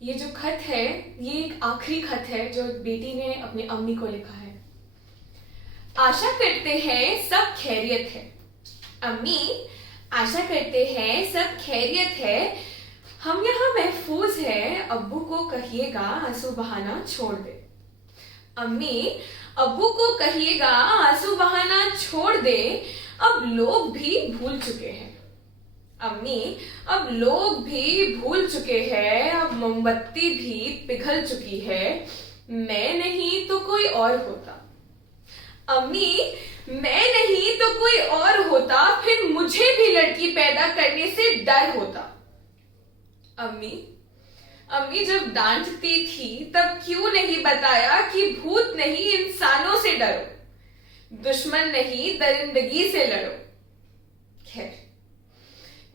ये जो खत है, ये एक आखिरी खत है जो बेटी ने अपनी अम्मी को लिखा है। आशा करते हैं सब खैरियत है। अम्मी, आशा करते हैं सब खैरियत है। हम यहाँ महफूज है, अब्बू को कहिएगा आंसू बहाना छोड़ दे। अम्मी, अब्बू को कहिएगा आंसू बहाना छोड़ दे। अब लोग भी भूल चुके हैं। अम्मी, अब लोग भी भूल चुके हैं। अब मोमबत्ती भी पिघल चुकी है। मैं नहीं तो कोई और होता। अम्मी, मैं नहीं तो कोई और होता, फिर मुझे भी लड़की पैदा करने से डर होता। अम्मी, अम्मी जब डांटती थी तब क्यों नहीं बताया कि भूत नहीं इंसानों से डरो, दुश्मन नहीं दरिंदगी से लड़ो। खैर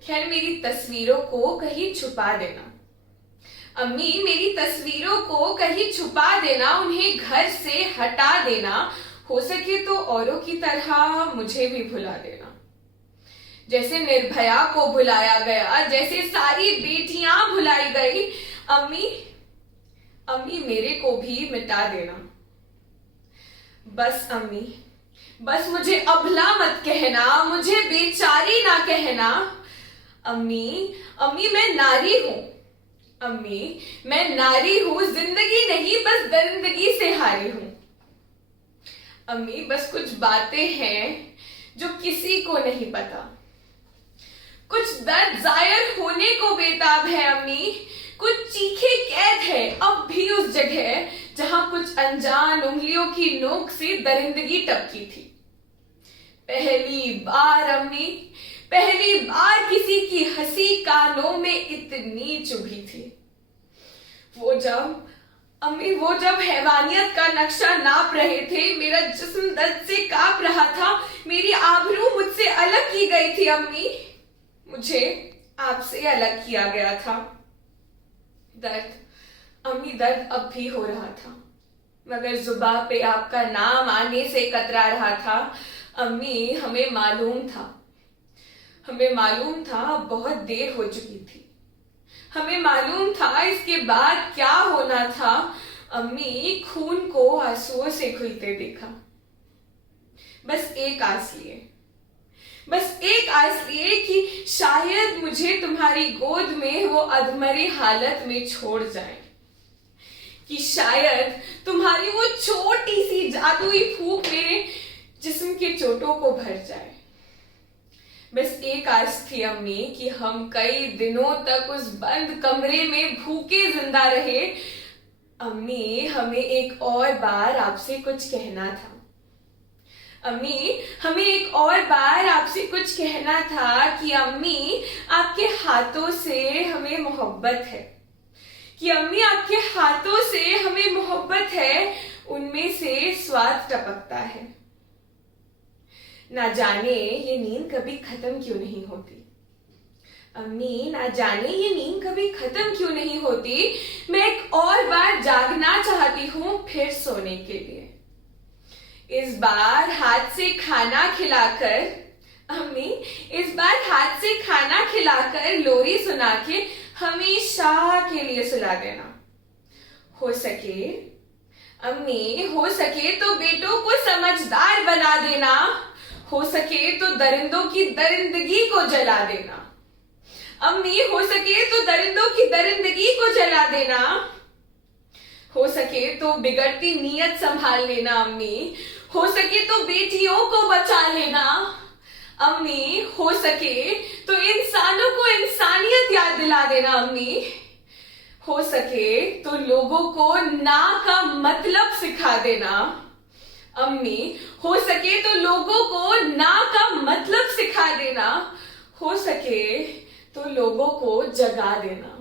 खैर मेरी तस्वीरों को कहीं छुपा देना। अम्मी, मेरी तस्वीरों को कहीं छुपा देना, उन्हें घर से हटा देना। हो सके तो औरों की तरह मुझे भी भुला देना, जैसे निर्भया को भुलाया गया, जैसे सारी बेटियां भुलाई गई। अम्मी, अम्मी मेरे को भी मिटा देना। बस अम्मी, बस मुझे अबला मत कहना, मुझे बेचारी ना कहना। अम्मी, अम्मी मैं नारी हूं। अम्मी, मैं नारी हूं, जिंदगी नहीं बस दरिंदगी से हारी हूं। अम्मी, बस कुछ बातें हैं जो किसी को नहीं पता। कुछ दर्द जायर होने को बेताब है अम्मी। कुछ चीखे कैद है अब भी उस जगह जहां कुछ अनजान उंगलियों की नोक से दरिंदगी टपकी थी। पहली बार अम्मी, पहली बार किसी की हंसी कानों में इतनी चुभी थी। वो जब अम्मी, वो जब हैवानियत का नक्शा नाप रहे थे, मेरा जिस्म दर्द से कांप रहा था। मेरी आबरू मुझसे अलग की गई थी अम्मी, मुझे आपसे अलग किया गया था। दर्द अम्मी, दर्द अब भी हो रहा था, मगर जुबान पे आपका नाम आने से कतरा रहा था। अम्मी, हमें मालूम था, हमें मालूम था अब बहुत देर हो चुकी थी। हमें मालूम था इसके बाद क्या होना था। अम्मी, खून को आंसुओं से खुलते देखा। बस एक आस लिए, बस एक आस लिए कि शायद मुझे तुम्हारी गोद में वो अधमरी हालत में छोड़ जाए, कि शायद तुम्हारी वो छोटी सी जादुई फूंक मेरे जिस्म के चोटों को भर जाए। बस एक आस थी अम्मी कि हम कई दिनों तक उस बंद कमरे में भूखे जिंदा रहे। अम्मी, हमें एक और बार आपसे कुछ कहना था। अम्मी, हमें एक और बार आपसे कुछ कहना था कि अम्मी, आपके हाथों से हमें मोहब्बत है, कि अम्मी आपके हाथों से हमें मोहब्बत है, उनमें से स्वाद टपकता है। ना जाने ये नींद कभी खत्म क्यों नहीं होती। अम्मी, ना जाने ये नींद कभी खत्म क्यों नहीं होती। मैं एक और बार जागना चाहती हूं फिर सोने के लिए। इस बार हाथ से खाना खिलाकर, अम्मी, इस बार हाथ से खाना खिलाकर लोरी सुना के हमेशा के लिए सुला देना। हो सके अम्मी, हो सके तो बेटों को समझदार बना देना। हो सके तो दरिंदों की दरिंदगी को जला देना। अम्मी, हो सके तो दरिंदों की दरिंदगी को जला देना। हो सके तो बिगड़ती नीयत संभाल लेना अम्मी। हो सके तो बेटियों को बचा लेना अम्मी। हो सके तो इंसानों को इंसानियत याद दिला देना अम्मी। हो सके तो लोगों को ना का मतलब सिखा देना अम्मी। हो सके तो लोगों को ना का मतलब सिखा देना। हो सके तो लोगों को जगा देना।